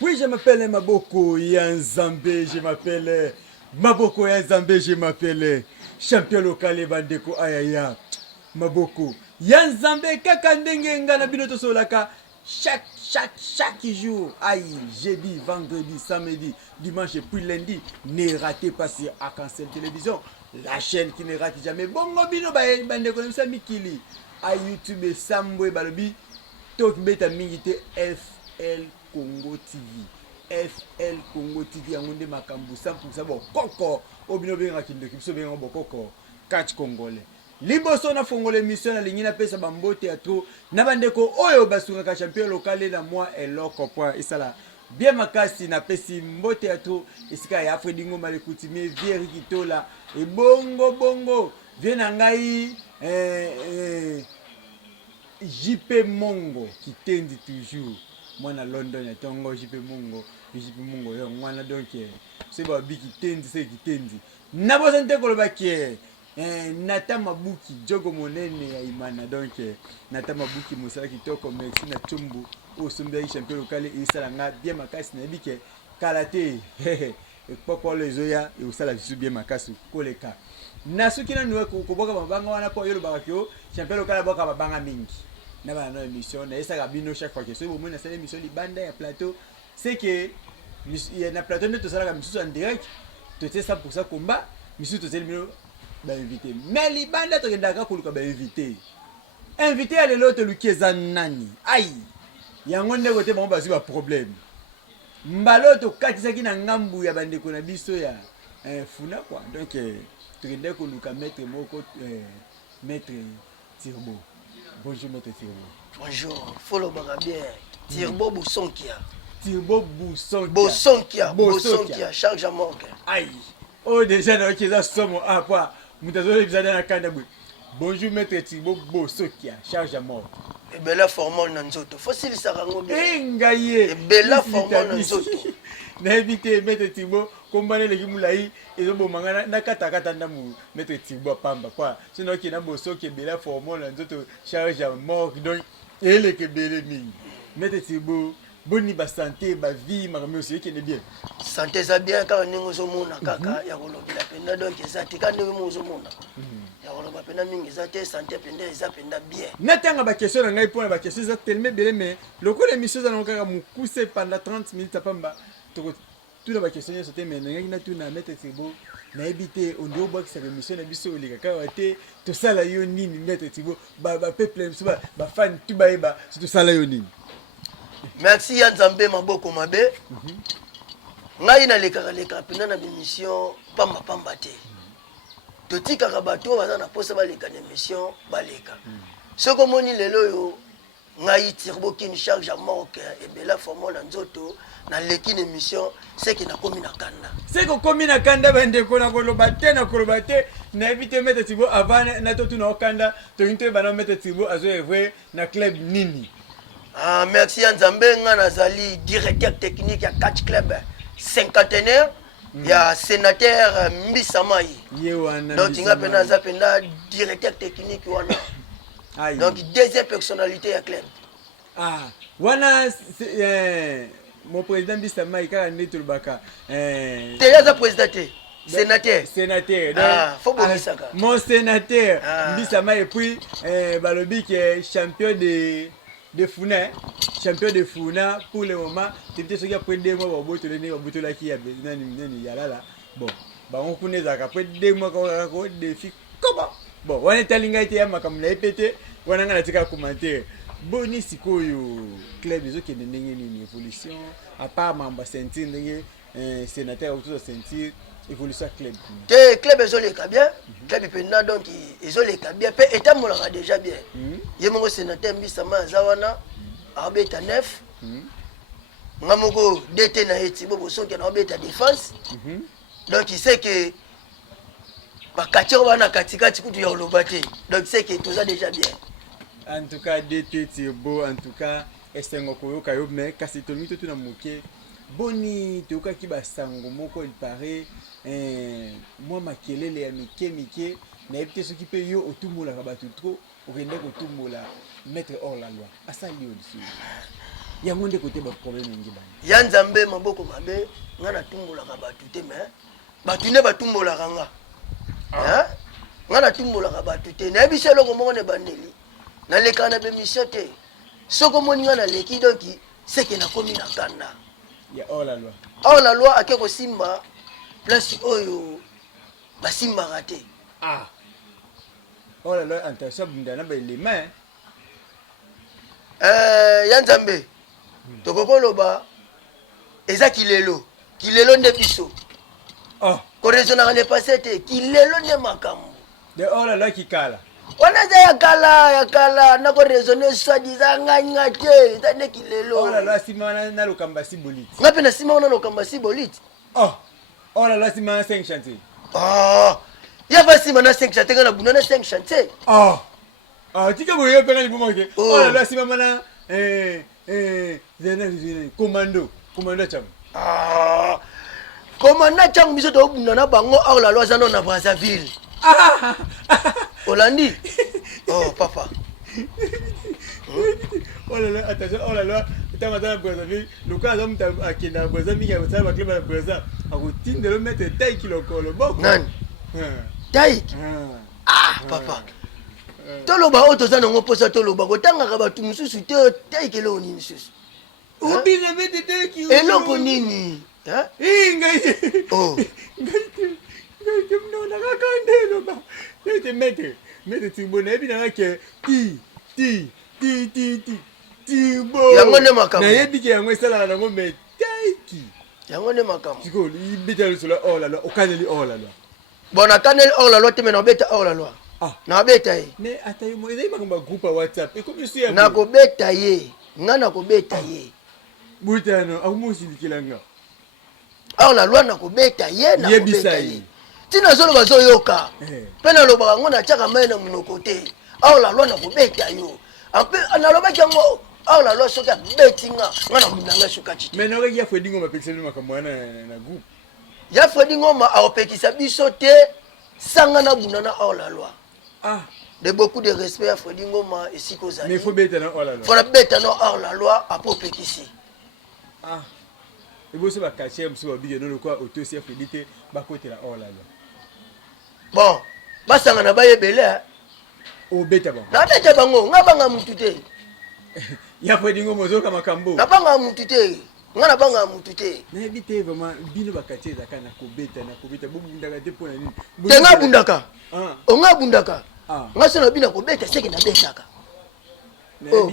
Oui, je m'appelle Maboko Yanzambe, je m'appelle Maboko Yanzambe, je m'appelle champion local Bandeko Ayaya. Maboko Yanzambe kaka ndenge ngana binoto solaka chaque jour. Aïe, jeudi, vendredi, samedi, dimanche et puis lundi. Ne ratez pas sur Arc-en-Ciel Télévision, la chaîne qui ne rate jamais. Bongo bino bae bandeko misa mikili. À YouTube et Sambo Balobi. Tok beta mingite FL Congo TV. FL Congo TV yangonde makambu 100% bon koko obino benga kindoki biso benga bokoko catch congolais. Liboso na fongo l'émission na lingina pesa bambote ya to na bandeko oyo basunga ka champion local na moi eloko point isala bien makasi na pesi mbote ya to isika ya Fredingo Malekutime Vieri Kitola e bongo viena ngai JP Mongo qui tendi toujours moi na London ya tongo JP Mongo yo mwana donc c'est ba bi qui tendi na bosante ko loba ki Nata Mabuki jogo monene ya imana donc Nata Mabuki musala kitoko merci na tumbu o sombe champion local et sala nga bien makasi na bike karaté poko lezoya e usala bisu bien makasi koleka na suki na nuwe ko boka mabanga wana po yelo bakio champion local boka mabanga mingi na ba na émission na esa kabino chaque fois que so bon na sala émission libanda ya plateau c'est que na plateau ne to sala ka misusu en direct to te 100% combat misusu to zelmino ba invité mais libanda to kendaka kuluka ba invité à l'autre lukieza nani aïe yango ndeko te bango bazwi ba problème mbalo to katisaki na ngambu ya bandeko na biso ya funa quoi donc tokende koluka maître moko maître Tirbo. Bonjour maître Tirbo. Bonjour, follow baga bien. Tirbo Boussonkia. Tirbo Boussonkia. Boussonkia, charge à manque. Aïe. Oh déjà na okiza somo apa mutazole bizana na kanda bwe. Bonjour maître Tirbo Boussonkia, charge à mort. Et bella formol na nzoto. Fossile sarango bien. Engaye. Et bella formol na nzoto. Na éviter maître Tirbo kombane le kimulai ezobo mangana na kata ndamu maître Tirbo pamba quoi. Sinon ki na Boussonkia bella formol na nzoto charge à mort donc ele ke belle mingi. Maître Tirbo boni ba santé ba vie makambo aussi qui est bien. Santé ça bien quand ningo zo mona kaka ya kolobela penda donc ça tika ndenge mo zo mona. Ya koloba penda mingi za te santé penda eza penda bien. Natanga ba question na ngai pour ba question ça tellement belle mais le coup l'émission ça n'onka mukuse pendant 30 minutes pamba tout la question c'était mais ngai na tout na mettre Tirbo na éviter on doit boire cette émission na biso le kaka wate to sala yo nini mettre Tirbo ba peuple ba fan tout ba tout sala yo nini. Merci Yanzambe Maboko Mabe. Ngai na leka pena na émission pamba te. Totika kabato baza na posa ba leka na émission baleka. Soko moni lelo yo ngai Tirbo qui charge à manque et bela formol na nzoto na leki na émission c'est que na komi na kanda. C'est que komi na kanda bande ko na koloba te na éviter mettre Tirbo avant na to na kanda to inte bana mettre Tirbo azo evre na club nini. Ah, merci Yanzambe Nazali, directeur technique à Catch Club, cinquantenaire, il y a sénateur Mbissamai. Donc il y a directeur technique. Donc deuxième personnalité à club. Ah, wana mon président Mbissamai quand on est tout le baka. Déjà président. Sénateur. Ah, faut mon sénateur Mbissamai et puis Balobi qui est champion de Funa, champion de Funa pour le moment. Tu peux dire après 2 mois, on va qui y a là. Bon, on connaît ça. Après 2 mois, on a des filles. Comment? Bon, on est à l'ingénieur, comme l'a répété, on a un commentaire. Boni sikoyo club les autres qui n'ont une évolution. À part membre sentir, sénateur autour de sentir. Évolution club. Club ils ont les bien. Club pendant donc ils ont les bien. Pe état mon déjà bien. Yemo sénateur Mbisama Zawana arbeta 9. Ngamoko DT na eti bobo sonke na arbeta défense. Donc il sait que ba katio wana katika kutu ya olobate. Donc c'est que tout ça déjà bien. En tout cas DT Tirbo en tout cas esengo koyoka yo mais kasi to mito tuna moke. Boni toka ki basango moko il paraît moi makelele ya mike na ebite ce qui peut yo otumola ka batu trop okende ko tumola mettre hors la loi asa liyo dessus yango nde côté ba problème ngi bana ya nzambe maboko mabe nga natumbolaka bato te mais bato nde batumbolaka nga nga natumbolaka bato te nayebi se eloko moko ne bandeli nalekaka na bemission te soki omoni nga naleki donki seke nakomi na kanda ya hors la loi hors la loi ake kosimba place oyo basimbaka te hors la loi intention bunda na baelema ya nzambe tokokoloba eza kilelo nde biso koresonaka le passé te kilelo nde makambo de hors la loi kikala wana eza ya kala nakoresone swadiza nganga te eza nde kilelo hors la loi nsima na lokamba si bolite nga mpe na nsima wana lokamba si bolite hors la loi nsima na 5 chantier ya va nsima na 5 chantier nga na bunda na 5 chantier tika boye mpenga liboma ke hors la loi nsima mana commando cham komanda ntango biso tobunda na bango hors la loi aza no na Brazzaville olandi papa attention hors la loi ntango aza na Brazzaville lokola aza moto akende na Brazza mingi akosala bakleba na Brazza akotindelo mete taiki lokolo boko nani taiki papa toloba oyo toza nango mposa toloba kotangaka bato mosusu te taiki eloko nini susu obina mete taiki eloko nini ngai mnona kaka ndelo ba ete mete timbo nayebi nanga ke timbo yango nde makambo nayebi ke yango esalaka nango me taiki yango nde makambo sikoyo ibeta lisolo hors la loi okaneli hors la loi bon nakaneli hors la loi te me nabeta hors la loi nabeta ye mais ata ye ezali makambo ya groupe ya whatsapp ekomi su ya nakobeta ye nga nakobeta ye butano akomosilikela nga hors la loi nakobeta ye nakobeta ye ntina zoloba zoyoka mpe nalobaka yango natiaka mai na monoko te hors la loi nakobeta yo mpe nalobaki yango hors la loi soki abeti nga nabunda nga suka ti te mais nakoki ya fredi ngoma apekisani makambo wana na groupe ya fredi ngoma akopekisa biso te sanga nabunda na hors la loi de beaucoup de respect ya fredi ngoma esika ozali mais faut beta na hors la loi fona beta na hors la loi apo opekisi eboso bakachere mosusu babike no lokwa otosi ya fredi te bakotela hors la loi bon basanga na bayebele obeta bango nabeta bango nga banga mutu te ya fredi ngoma ozoka makambo nabanga mutu te nga nabanga mutu te nayebi te vraiment bino bakachere ezaka na kobeta bobundaka te mpona nini te nga bundaka onga bundaka nga so na bino kobeta seke nabetaka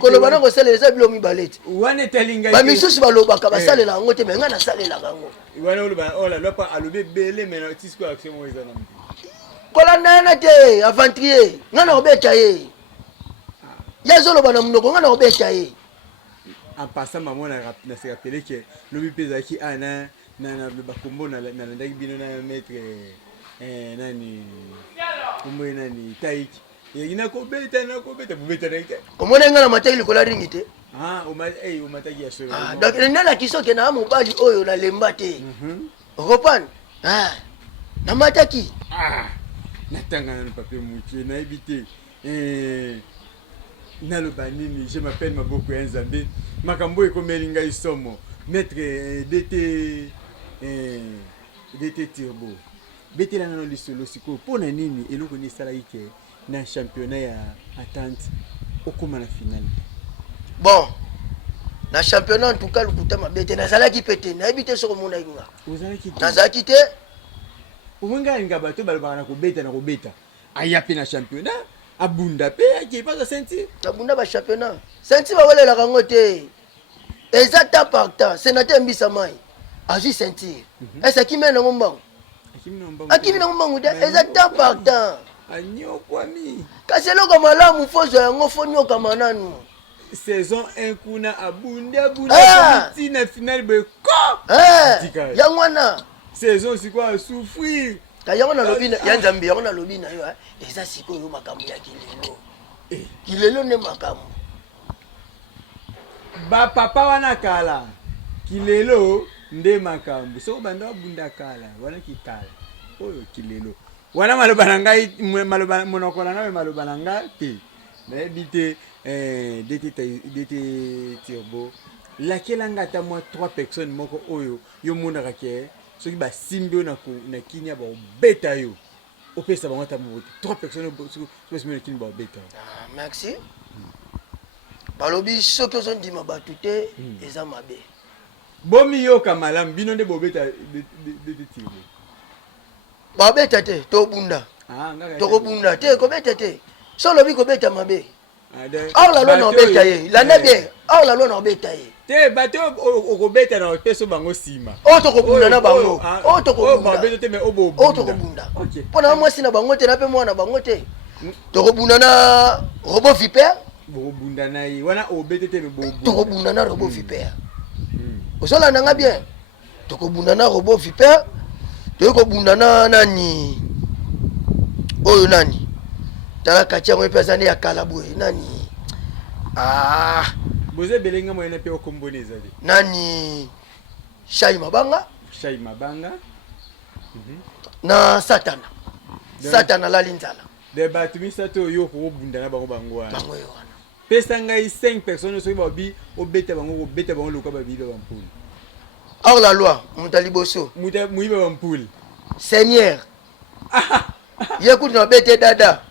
koloba nango osalela eza bilo mibale te wana etali ngai bamisusu balobaka basalela yango te me nga nasalelaka yango wana oloba ola lwa alobi ebele me tisiko action moko eza na motu kolanda yana te aventurier nga na kobeta ye yazoloba na monoko nga na kobeta ye en passant mamo na se rappele ke lobi mpe ezalaki na bakombo nalandaki bino na maître nani kombo nani taiki yaki nakobeta bobeta na te omona nga na mataki likolo ringi te omataki ya solo donc nalaki soki na mobali oyo nalemba te okopane namataki natangana na papier mokie nayebi te naloba nini je m'appelle maboko ya nzambe makambo ekomeli ngai somo maître dt turbo betelanga no lisolo sikoyo mpo na nini eloko nde esalaki ke na championnat ya attente okóma na finale bon na championnat en tout cas lokuta mabe te nazalaki pe te nayebi te soki omonaki nga nazalaki te omwenga alinga bato balobaka na kobeta aya mpe na championnat abunda mpe akei mpasa ceinture abunda bachampionnat ceinture bawelelaka yango te eza temps par temps sénateur mbisa mai azwi ceinture ese akimi nango mbango akimi nango mbango te eza temps par temps anyokwami kasi eloko malamu fozwa yango fo nyokama nanu saison 1 kuna abunda tina finale beko yango wana saison sikoyo asouffrir yango nalobi ya nzambe yango nalobi na yo eza sikoyo makambo ya kilelo nde makambo bapapa wana kala kilelo nde makambo soki banda babunda kala wana kikala oyo kilelo wana maloba na ngai monoko na ngai maloba na ngai te nayebi te dt turbo laquelle ata moi 3 personnes moko oyo yo monaka ke soki basimbi oyo na kini ya baobeta yo opesa bango ata mobote 3 personnes soki na kini baobeta yo. Merci. Balobi soki ozondima bato te eza mabe. Bomiyoka malamu bino nde bobeta tiro. Babeta te tobunda. Tokobunda te kobeta te. Solo bi kobeta mabe. Or la loi n'obeta ye. La nebe, or la loi n'obeta ye. Te bato okobeta na peso bango sima. O tokobunda na bango. O tokobunda. Babeta te me obo. O tokobunda. Pona mwasi na bango te na pe mwana bango te. Tokobunda na robot vipère. Bobunda na ye. Wana obeta te me bobo. Tokobunda na robot vipère. Osola nanga bien. Tokobunda na robot vipère. Tokobunda na nani? Oyo nani? Tala katia mwe pesa ya kalabwe nani boze belenga moyena pe okomboneza de nani Shai Mabanga na Satana la linzala de batu misato yo ko bunda na bango wana yo wana pesa ngai 5 personnes so babi obeta bango lokwa babi ba mpule hors la loi mutaliboso muiba ba mpule Seigneur yeku na bete dada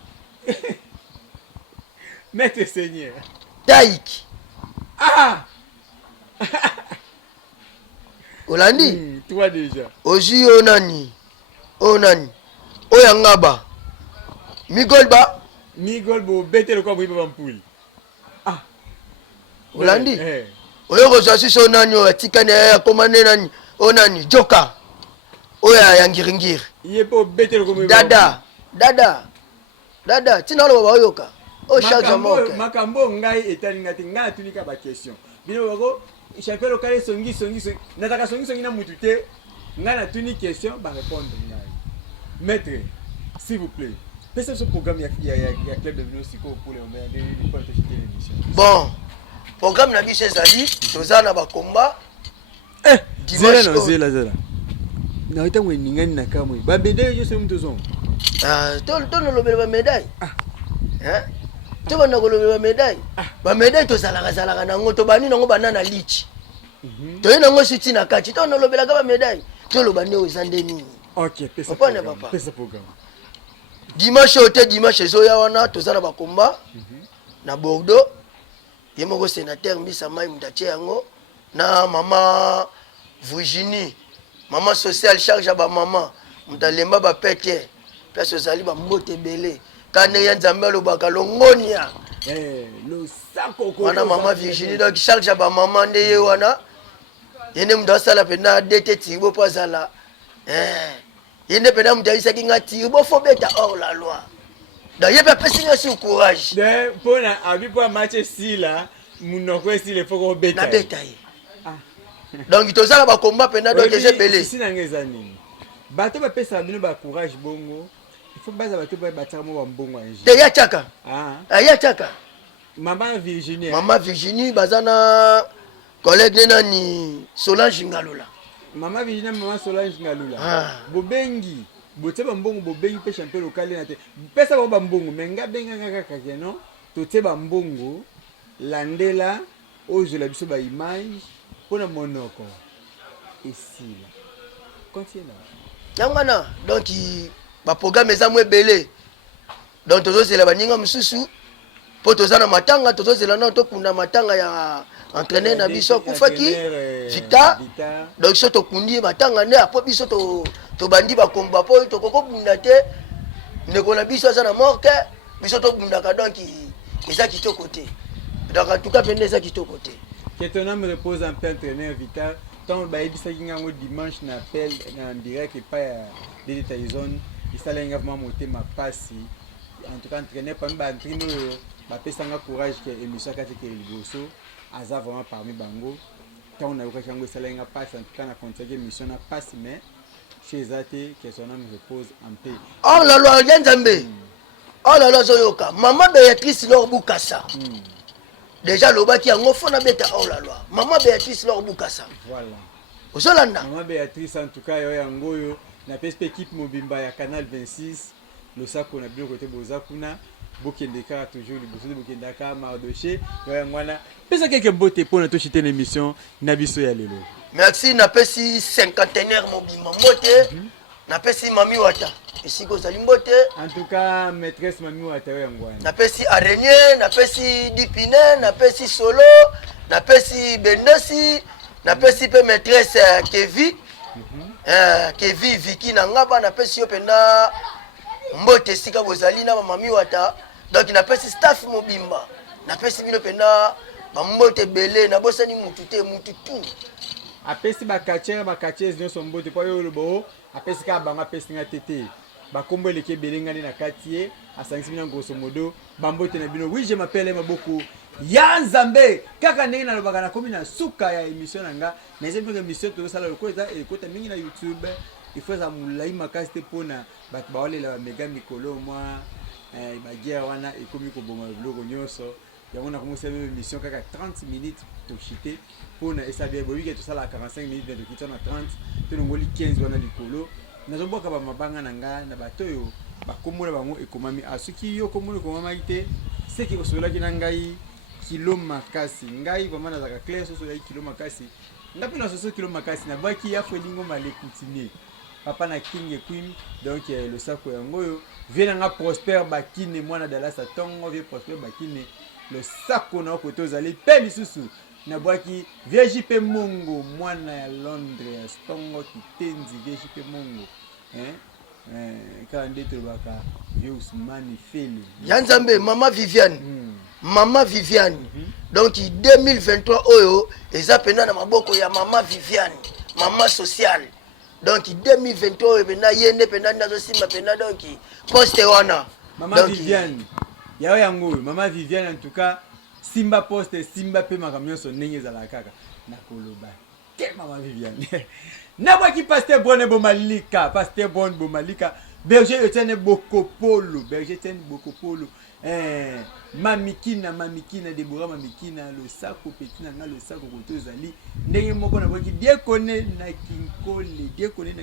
Maître Seigneur. Taïk. Olandi. Toi déjà. Oji onani. Oyangaba. Migolba. Migolbo bete le quoi pour poule. Olandi. Oyoko zasi so nani o tikane ya komane nani. Onani joka. Oya yangiringir. Yepo bete le quoi Dada, tina lo bayoka. O charge moke. Makambo ngai etali ngati ngai tunika ba question. Bino bako chapelle lokale songi nataka songi na mutu te. Ngai na tuni question ba répondre ngai. Maître, s'il vous plaît. Pesa ce programme ya club de Vilosiko pour le moment de pour acheter l'émission. Bon. Programme na biso ezali tozana ba combat. Dimanche zela. Na ita mwe ningani na kamwe. Ba bede yo se mtu zongo. Ton lobela ba médaille. To bana ko lobela ba médaille. Ba médaille to zalaka nango to bani nango banana lichi. To yena ngo siti na kati to lobela ba médaille. To lobane o zande nini. OK, pesa programme. Dimanche zoya wana to zana ba combat na Bordeaux. Yemoko sénateur Mbisa Mai Mdache yango na mama Virginie. Mama social charge ba mama. Mtalemba ba pete. Place ozali ba mbote belé kane ya nzambe lobaka longonia lo sako ko wana mama Virginie donc charge ba mama nde ye wana yene mdo sala pena dete tibo pozala yene pena mdo isa kinga tibo fo beta hors la loi da yepe pesinga sur courage de pona abi po match sila munoko sile fo ko beta na beta ye donc tozala ba combat pena donc eze belé sina ngezani bato ba pesa bino ba courage bongo. Il faut baza bato ba batamo ba mbongo anje. Te ya chaka. Ya chaka. Maman Virginie bazana collègue nani Solange Ngalula. Maman Virginie maman Solange Ngalula. Bobengi bote ba mbongo bobengi pe champion local na te. Pesa ba mbongo menga benga kaka non. To te ba mbongo landela ozo la biso ba image pona monoko. Ici là. Continue. Yangwana donc ba programme ezamwe belé donc tozozela baninga mususu po tozana matanga tozozela na to kuna matanga ya entraîneur na biso kufaki Vita donc so to kundi matanga ne apo biso to bandi ba komba po to koko bunda te ndeko na biso za na morke biso to bunda ka donc eza kitoko te donc en tout cas pende eza kitoko te que ton âme repose en paix entraîneur Vita tant ba ebisa kinga dimanche na appel en direct et pas des détails zone. Ça l'a vraiment monté ma passe. En tout cas, entraîné par un entraîneur, ma pesanga courage que émission qu'a été liboso, asa vraiment parmi bango. Quand on a eu quelque ça l'a passe en tout cas, on a continué émission na passe mais chez Zate que son âme repose en paix. Oh la loi Nzambe. Oh la loi Zoyoka. Maman Béatrice Lor Bukassa. Déjà lobaki yango fona beta oh la loi. Maman Béatrice Lor Bukassa. Voilà. Osolanda. Maman Béatrice en tout cas yo yango yo. Na perspective mobimba ya canal 26 le sako na bio côté bozakuna bokendeka toujours liboso bokendaka Mardoché ngwana pesa quelques beauté pour notre chiter l'émission na biso ya lelo. Merci napesi cinquantenaire mobimba mbote napesi mami wata esiko ozali mbote. En tout cas maîtresse mami wata ya ngwana napesi araignée napesi dipine napesi solo napesi benesi napesi pe maîtresse Kevi Kevi Viki na ngaba napesi yo penda mbote esika bozali na mami wata. Donc napesi staff mobimba napesi bino penda bambote belé na bosani mutu te mutu tu apesi bakatiere nyonso mbote po yo lobo apesi ka bango apesi nga tete bakombo eleke belengani na kati asangisi bino grosso modo bambote na bino. Oui, je m'appelle Maboko ya Nzambe kaka ndenge nalobaka na komi na suka ya émission na nga na eza bino émission tozosala lokola ekota mingi na YouTube il faut za mulai makasi te mpona bato baolela bamega mikolo mwa baguerre wana ekomi koboma biloko nyonso yango na komosa même émission kaka 30 minutes tochite mpona esabi boyike tosala 45 minutes de kitana 30 tonongoli 15 wana likolo nazoboka bamabanga na nga na bato oyo bakombola bango ekomami soki yo kombola ekomamaki te seki osololaki na ngai kilo makasi ngai vraiment nazaka clair sosolaki kilo makasi nga mpe nasoso kilo makasi nabwaki yafo elingo malekutine papa na king queen donc le sako yango oyo vie nanga Prosper Bakine mwana dalasa tongo vie Prosper Bakine le sako na koto ozali pe lisusu nabwaki vie JP Mongo mwana ya Londres tongo kitenzi vie JP Mongo kande tobaka vie Ousmane Feli ya Nzambe mama Viviane Mama Viviane donc 2023 oyo eza pena na maboko ya mama Viviane mama sociale. Donc 2023 pena yende pena ndazo simba pena donc poste wana mama donc, Viviane yao yango mama Viviane en tout cas simba poste simba pe makamyo so ndenge za la kaka na koloba te mama Viviane nabwaki pasteur Bonne Bomalika pasteur Bonne Bomalika berger Etienne Bokopolo berger Etienne Bokopolo mamikina Deborah mamikina le sako petit na le sako kotozali ndenge moko na boki diekone na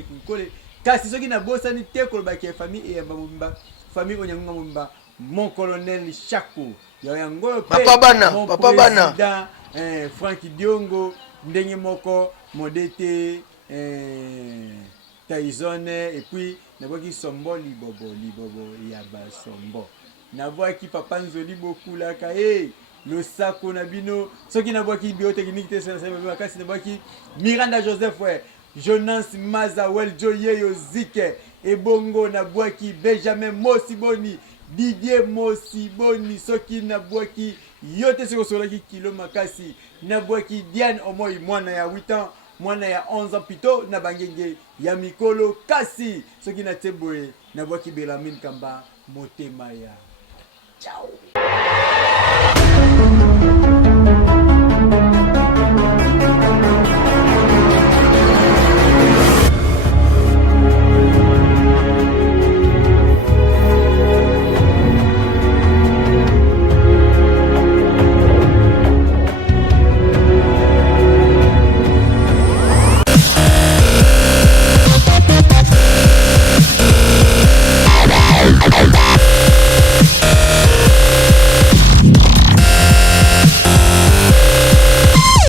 kinkole kasi soki na bosani te koloba ke famille e mbamba famille onyangonga mbamba mon colonel Chako yango papa bana Frank Diongo ndenge moko modete Tyson et puis na boki sombo libobo ya basombo na boki papa nzoli beaucoup la ka le sako na bino soki na boki biotechnique te ça va kasi na boki Miranda Joseph Jonas Mazawel Joyeyo Zike ebongo na boki Benjamin Mosiboni Didier Mosiboni soki na boki yote siko solaki kilo makasi na boki Diane Omoi mwana ya 8 ans mwana ya 11 ans pito na bangenge ya mikolo kasi soki na teboe na boki Belamine Kamba motema ya ciao.